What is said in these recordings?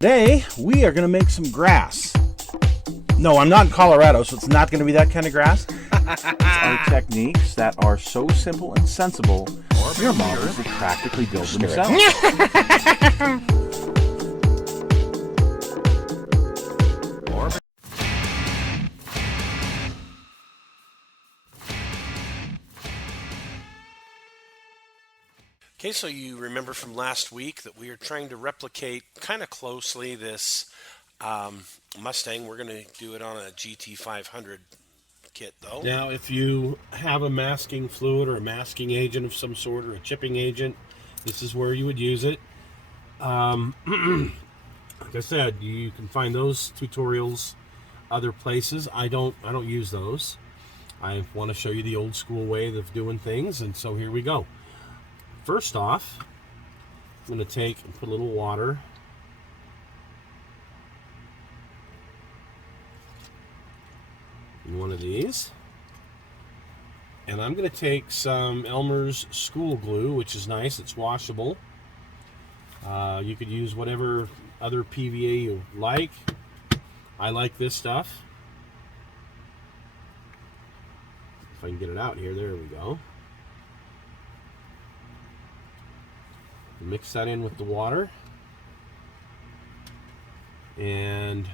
Today, we are going to make some grass. No, I'm not in Colorado, so it's not going to be that kind of grass. It's our techniques that are so simple and sensible, your models will practically build themselves. Okay, so you remember from last week that we are trying to replicate kind of closely this Mustang. We're going to do it on a GT500 kit, though. Now, if you have a masking fluid or a masking agent of some sort or a chipping agent, this is where you would use it. Like I said, you can find those tutorials other places. I don't use those. I want to show you the old school way of doing things, and so here we go. First off, I'm going to take and put a little water in one of these. And I'm going to take some Elmer's school glue, which is nice. It's washable. You could use whatever other PVA you like. I like this stuff. If I can get it out here, there we go. Mix that in with the water, and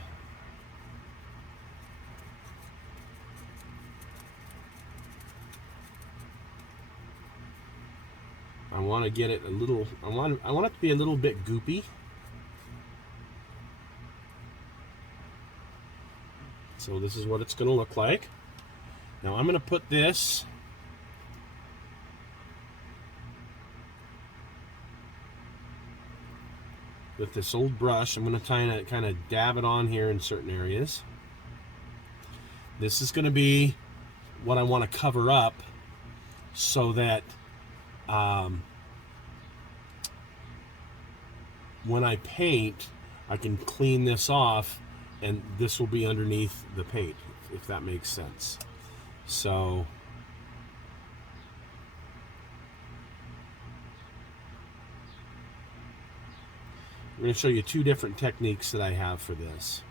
I want to get it a little, I want it to be a little bit goopy. So this is what it's going to look like. Now I'm going to put this with this old brush. I'm going to kind of dab it on here in certain areas. This is going to be what I want to cover up so that when I paint, I can clean this off and this will be underneath the paint, if that makes sense. So I'm going to show you two different techniques that I have for this.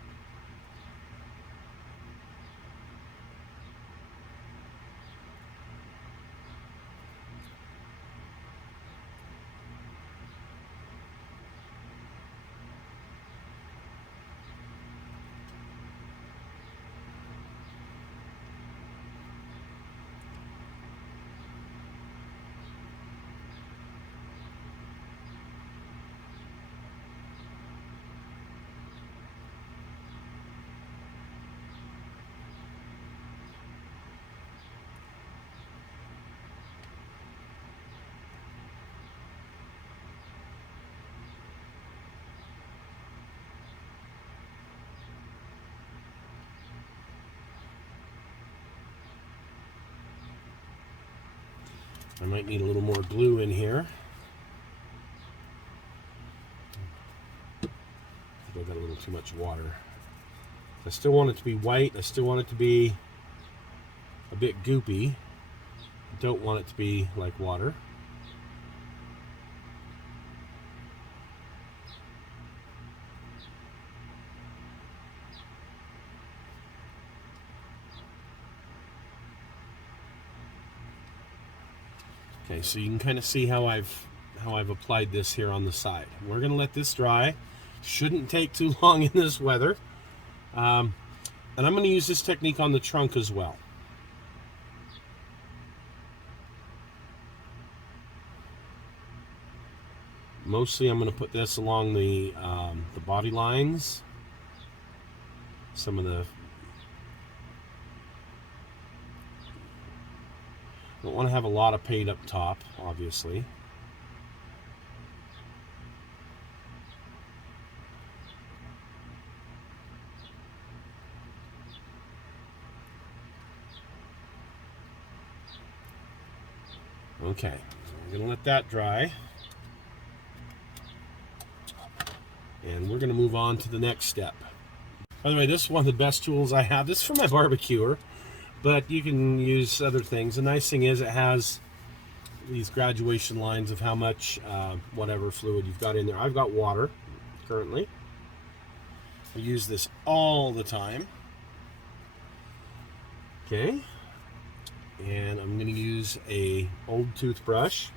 I might need a little more glue in here. I think I got a little too much water. I still want it to be white. I still want it to be a bit goopy. I don't want it to be like water. Okay, so you can kind of see how I've applied this here on the side. We're going to let this dry. Shouldn't take too long in this weather. And I'm going to use this technique on the trunk as well. Mostly I'm going to put this along the body lines. Some of the don't want to have a lot of paint up top, obviously. Okay, so I'm going to let that dry. And we're going to move on to the next step. By the way, this is one of the best tools I have. This is for my barbecuer, but you can use other things. The nice thing is it has these graduation lines of how much whatever fluid you've got in there. I've got water currently. I use this all the time. Okay. And I'm going to use a old toothbrush.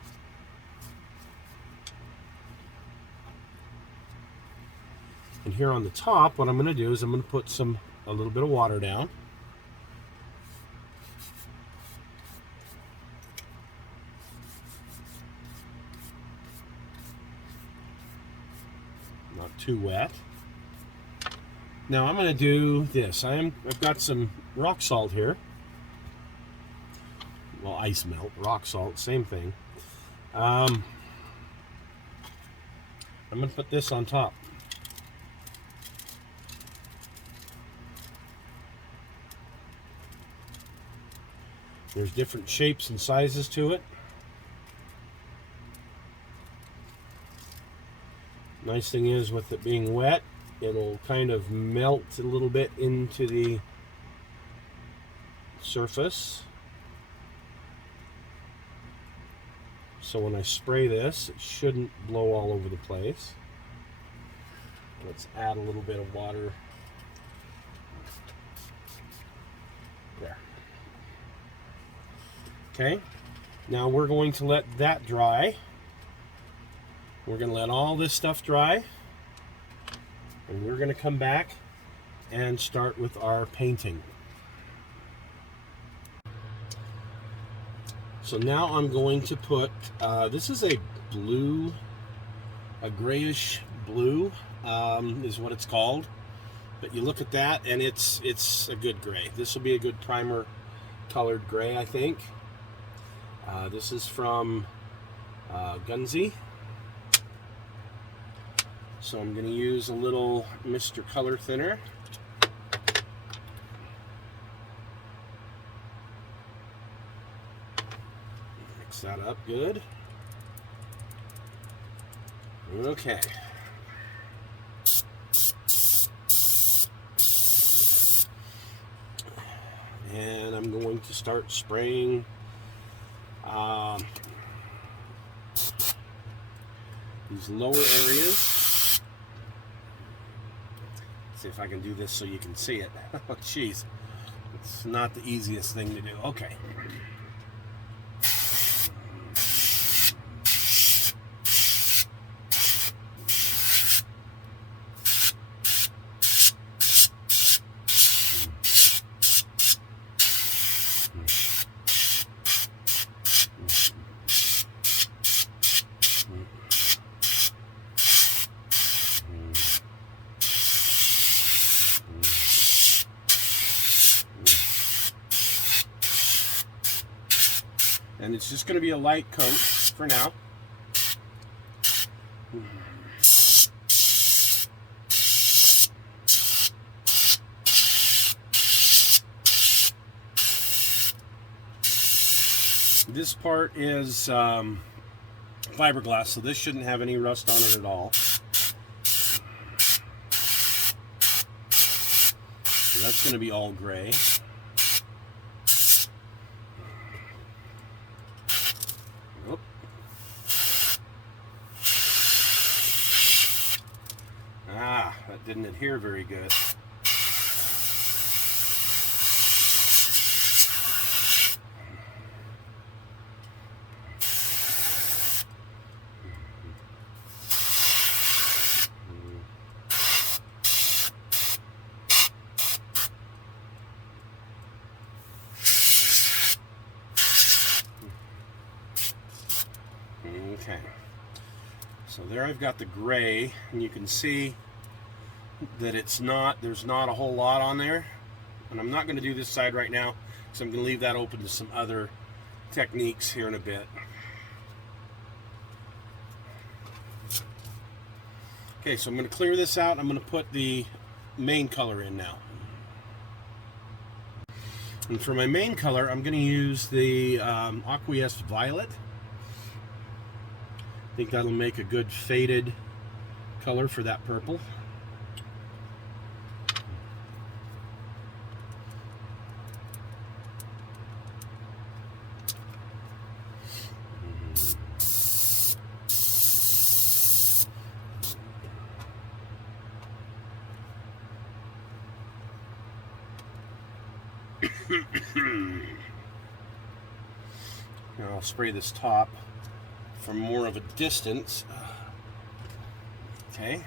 And here on the top, what I'm going to do is I'm going to put a little bit of water down. Not too wet. Now I'm going to do this. I've got some rock salt here. Well, ice melt, rock salt, same thing. I'm going to put this on top. There's different shapes and sizes to it. Nice thing is, with it being wet, it'll kind of melt a little bit into the surface. So when I spray this, it shouldn't blow all over the place. Let's add a little bit of water. There. Okay, now we're going to let that dry. We're going to let all this stuff dry, and we're going to come back and start with our painting. So now I'm going to put, this is a blue, a grayish blue is what it's called. But you look at that and it's a good gray. This will be a good primer colored gray, I think. This is from Gunzy. So I'm going to use a little Mr. Color Thinner. Mix that up good. Okay. And I'm going to start spraying these lower areas. See if I can do this so you can see it. Oh, jeez. It's not the easiest thing to do. Okay. And it's just going to be a light coat for now. This part is fiberglass, so this shouldn't have any rust on it at all. So that's going to be all gray. That didn't adhere very good. Okay. So there I've got the gray, and you can see that there's not a whole lot on there. And I'm not going to do this side right now, so I'm going to leave that open to some other techniques here in a bit. Okay, so I'm going to clear this out. I'm going to put the main color in now. And for my main color, I'm going to use the Aqueous Violet. I think that'll make a good faded color for that purple. Now I'll spray this top from more of a distance. Okay.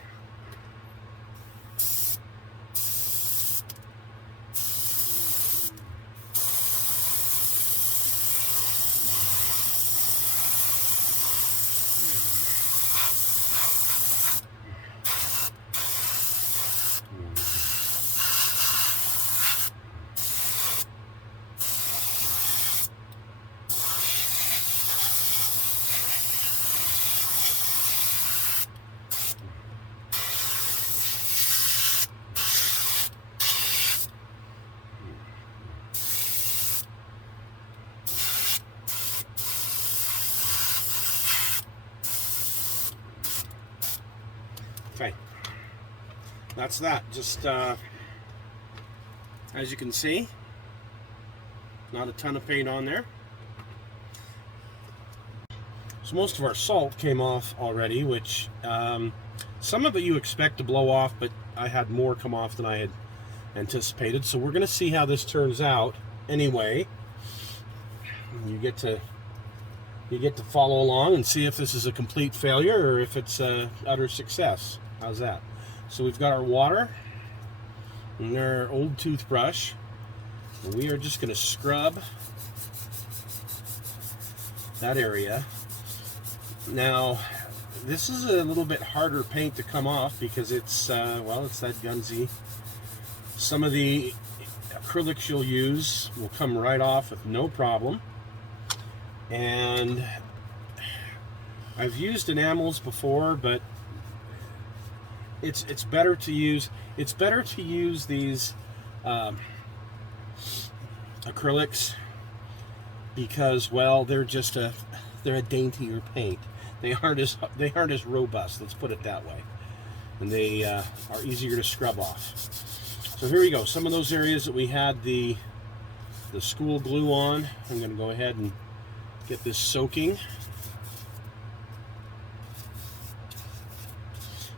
Okay, that's that. Just as you can see, not a ton of paint on there. So most of our salt came off already, which some of it you expect to blow off, but I had more come off than I had anticipated. So we're going to see how this turns out anyway. You get to follow along and see if this is a complete failure or if it's a utter success. How's that? So we've got our water and our old toothbrush. And we are just going to scrub that area. Now, this is a little bit harder paint to come off because it's, well, it's that gunsy. Some of the acrylics you'll use will come right off with no problem. And I've used enamels before, but it's better to use these acrylics because, well, they're a daintier paint. They aren't as robust, let's put it that way, and they are easier to scrub off. So here we go. Some of those areas that we had the school glue on, I'm going to go ahead and get this soaking.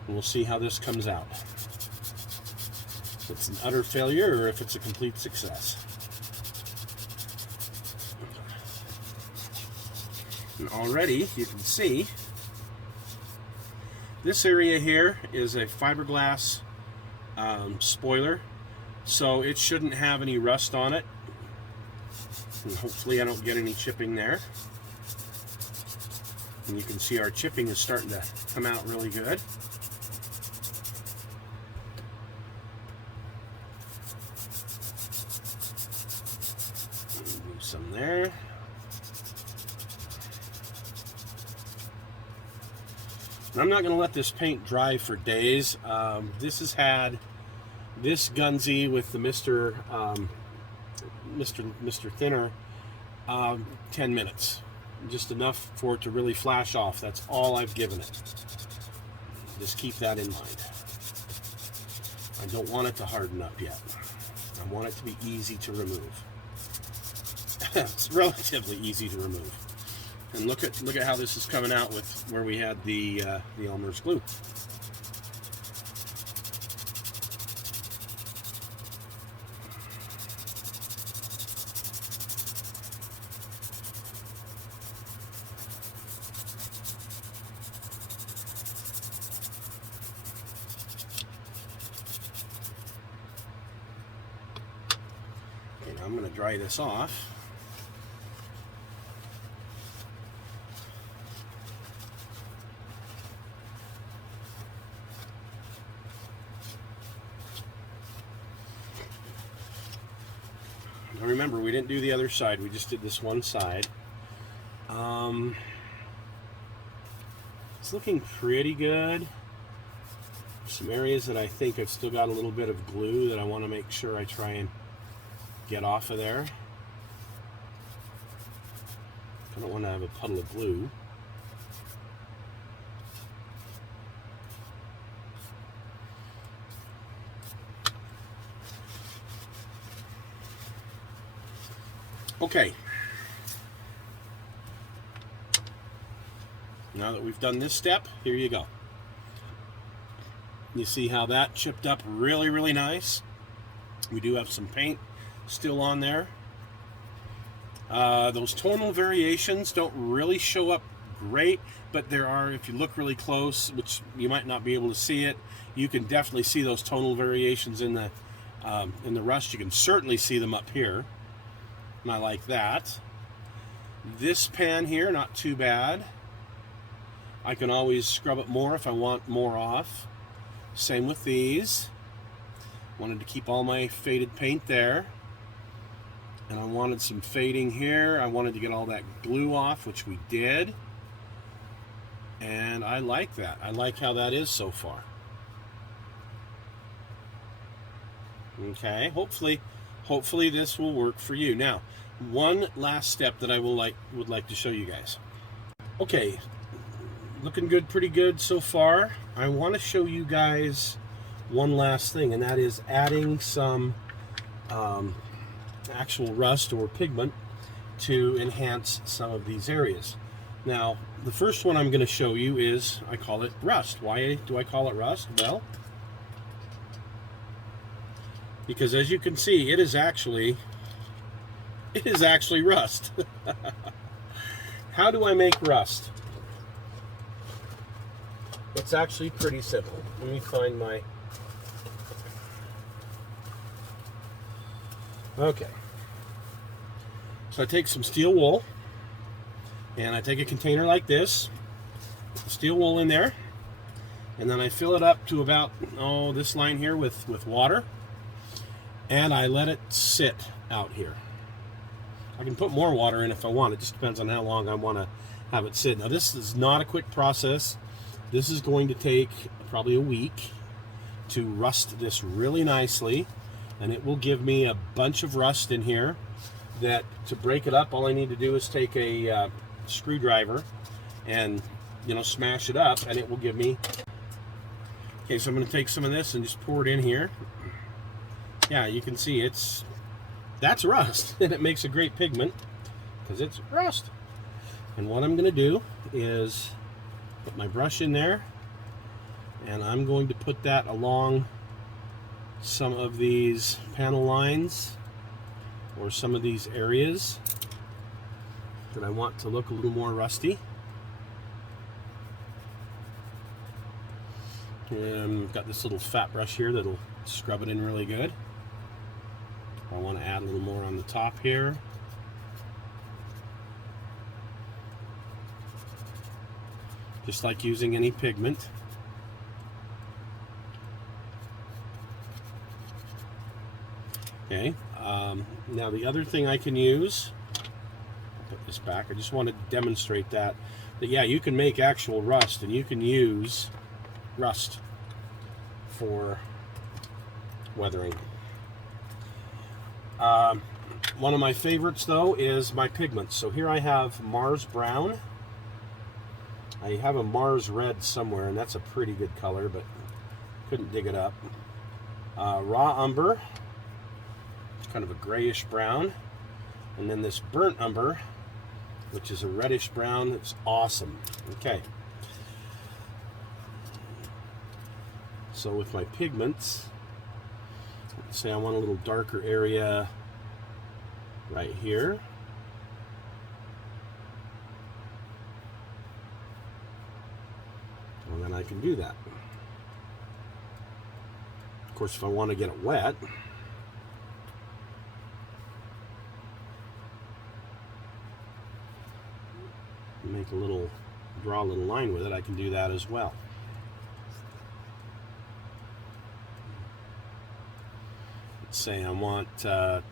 And we'll see how this comes out. If it's an utter failure or if it's a complete success. And already you can see this area here is a fiberglass spoiler, so it shouldn't have any rust on it. And hopefully I don't get any chipping there. And you can see our chipping is starting to come out really good. Move some there. And I'm not going to let this paint dry for days. This has had this Gunsy with the Mr. Thinner 10 minutes. Just enough for it to really flash off. That's all I've given it. Just keep that in mind. I don't want it to harden up yet. I want it to be easy to remove. It's relatively easy to remove. And look at how this is coming out with where we had the Elmer's glue. Okay, now I'm going to dry this off. Remember, we didn't do the other side, we just did this one side. It's looking pretty good. Some areas that I think I've still got a little bit of glue that I want to make sure I try and get off of there. I don't want to have a puddle of glue. Okay, now that we've done this step, here you go. You see how that chipped up really, really nice? We do have some paint still on there. Those tonal variations don't really show up great, but there are, if you look really close, which you might not be able to see it, you can definitely see those tonal variations in the rust. You can certainly see them up here, and I like that. This pan here, not too bad. I can always scrub it more if I want more off. Same with these. Wanted to keep all my faded paint there. And I wanted some fading here. I wanted to get all that glue off, which we did. And I like that. I like how that is so far. Okay, hopefully this will work for you. Now, one last step that I would like to show you guys. Okay, looking good, pretty good so far. I want to show you guys one last thing, and that is adding some actual rust or pigment to enhance some of these areas. Now, the first one I'm going to show you is, I call it rust. Why do I call it rust? Well, because as you can see, it is actually rust. How do I make rust? It's actually pretty simple. Let me find my... Okay. So I take some steel wool, and I take a container like this, put the steel wool in there, and then I fill it up to about, this line here with water, and I let it sit out here. I can put more water in if I want. It just depends on how long I want to have it sit. Now, this is not a quick process. This is going to take probably a week to rust this really nicely, and it will give me a bunch of rust in here that, to break it up, all I need to do is take a screwdriver and, smash it up, and it will give me... Okay, so I'm going to take some of this and just pour it in here. Yeah, you can see that's rust, and it makes a great pigment because it's rust. And what I'm going to do is put my brush in there, and I'm going to put that along some of these panel lines or some of these areas that I want to look a little more rusty. And I've got this little fat brush here that'll scrub it in really good. I want to add a little more on the top here. Just like using any pigment. Okay, now the other thing I can use, I'll put this back, I just want to demonstrate that yeah, you can make actual rust, and you can use rust for weathering. One of my favorites, though, is my pigments. So here I have Mars Brown. I have a Mars Red somewhere, and that's a pretty good color, but couldn't dig it up. Raw Umber, kind of a grayish brown. And then this Burnt Umber, which is a reddish brown. It's awesome. Okay. So with my pigments, let's say I want a little darker area right here. And then I can do that. Of course, if I want to get it wet, draw a little line with it, I can do that as well. Let's say I want to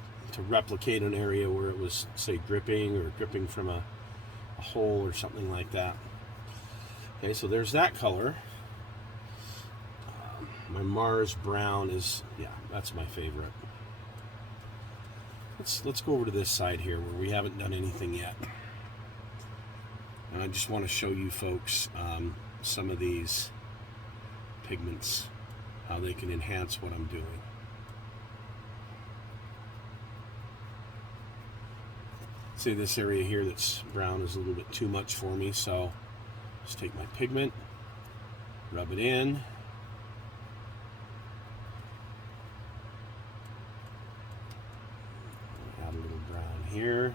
replicate an area where it was, say, dripping from a hole or something like that. Okay, so there's that color. My Mars Brown is, yeah, that's my favorite. Let's go over to this side here where we haven't done anything yet. And I just want to show you folks some of these pigments, how they can enhance what I'm doing. See, this area here that's brown is a little bit too much for me, so just take my pigment, rub it in. here.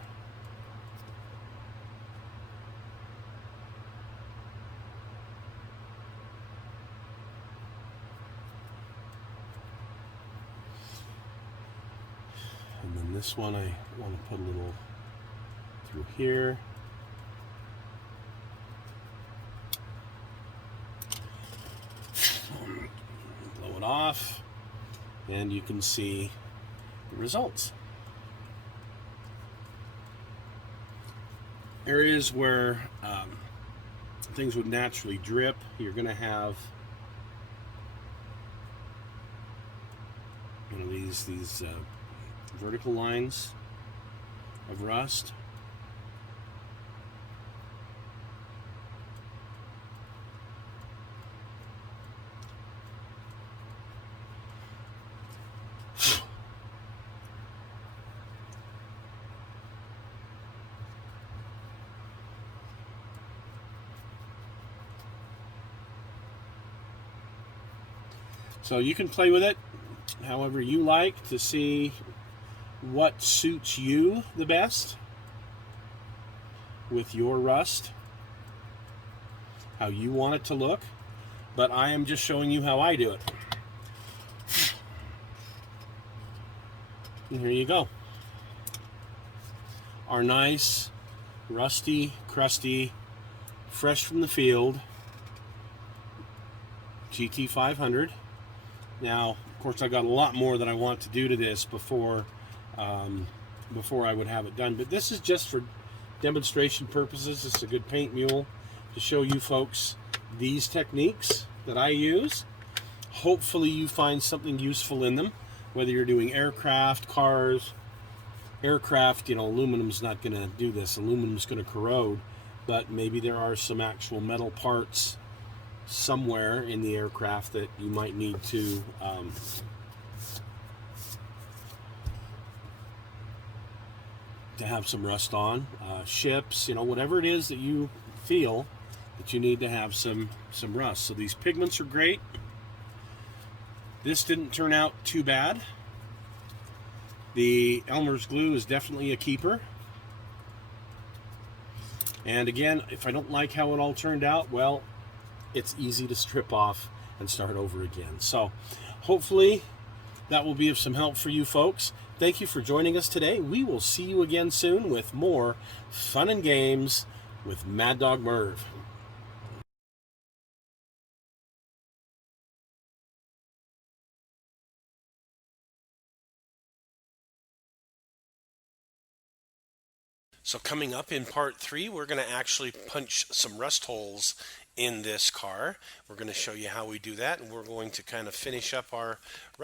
And then this one I want to put a little through here. Blow it off, and you can see the results. Areas where things would naturally drip, you're going to have these vertical lines of rust. So you can play with it however you like to see what suits you the best with your rust, how you want it to look, but I am just showing you how I do it. And here you go. Our nice, rusty, crusty, fresh from the field GT500. Now, of course, I got a lot more that I want to do to this before I would have it done. But this is just for demonstration purposes. This is a good paint mule to show you folks these techniques that I use. Hopefully you find something useful in them, whether you're doing aircraft, cars. Aircraft, aluminum's not going to do this. Aluminum's going to corrode, but maybe there are some actual metal parts somewhere in the aircraft that you might need to have some rust on. Ships, whatever it is that you feel that you need to have some rust. So these pigments are great. This didn't turn out too bad. The Elmer's glue is definitely a keeper. And again, if I don't like how it all turned out, well, it's easy to strip off and start over again. So hopefully that will be of some help for you folks. Thank you for joining us today. We will see you again soon with more fun and games with Mad Dog Merv. So coming up in part 3, we're going to actually punch some rust holes in this car. We're going to show you how we do that, and we're going to kind of finish up our